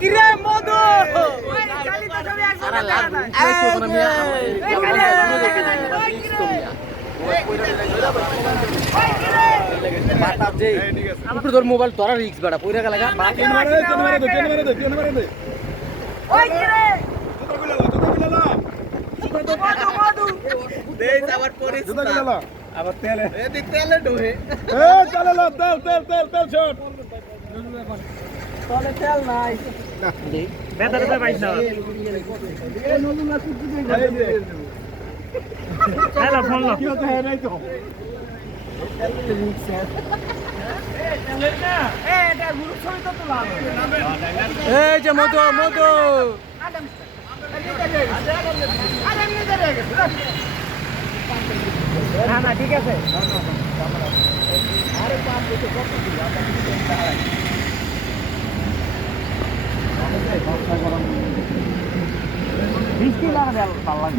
কিরে মধু তোর মোবাইল তোরা রিক্স বেড়া পয়রা লাগা আবার তেলে তেলে ডোহে চলে তেল তেল তেল তেল শট তলে তেল নাই বেতারে পাইছ না হ্যালো ফোন লো কি হতো হ্যাঁ নাই তো এই যে মধু মধু না না ঠিক আছে বৃষ্টি লাগে ভালো লাগে